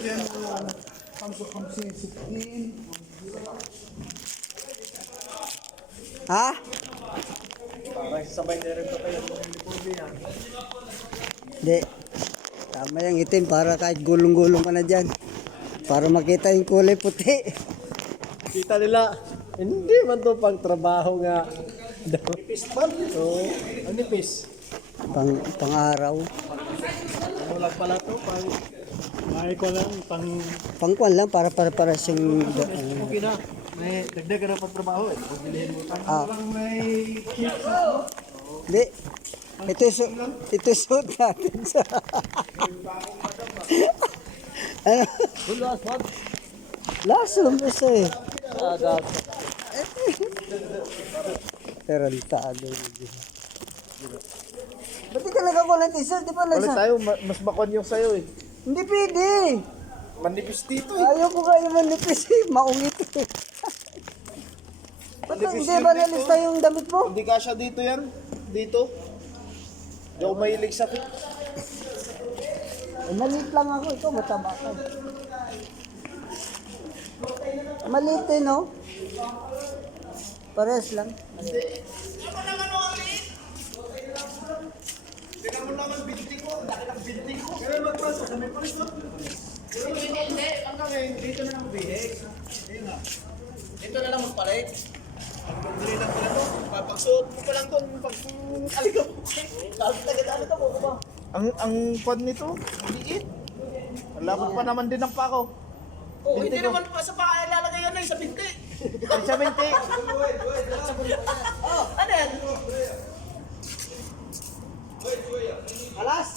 Yan yung 55, 60. Ha? Parang sabay na rin pa tayo ng uniforme yan. Hindi. Tama yung itim para kahit gulong-gulong ka na dyan. Para makita yung kulay puti. Kita nila, hindi man to pang trabaho nga. Nipis pa? Oo. Ang nipis. Pang-araw. Ano lang pala to? May ko lang, Pangkuan lang para yung... okay na. May dagdag na pang trabaho eh. Pagbilihin mo tayo. Ah. Parang may Hindi. Ito suot natin sa... ano? Last one. Lasom isa eh. Agad. Tarantado. Ba't di ka nakakulang t-shirt? Di ba Ulit lang tayo, mas bakon yung sayo eh. Hindi pwede. Manipis dito eh. Ayaw ko kayo manipis eh. Maungit eh. Ba't Manipis hindi yun ba dito. nalista yung damit mo? Hindi kasya dito yan. Dito. Hindi ako mahilig sa fit. Eh, maliit lang ako. Ikaw mataba ka. Maliit eh, no? Pares lang. Tingnan mo naman binti ko. Dahil ang binti ko. Kaya magpasok. Kami pa rin. Hindi. Hanggang ngayon, dito na lang mabihig. Ayun nga. Dito na lang magpalit. Pagpili lang pala to. Papagsuot mo pa lang doon. Pag-aligaw mo. Tapos taga-dami to mo ba? Ang kwan nito, liit. Malapot pa naman din ang pako. Oh, hindi naman pa sa paa ilalagay yan ay sa binti. Ay, sa binti. Oh, ano yan? Alas!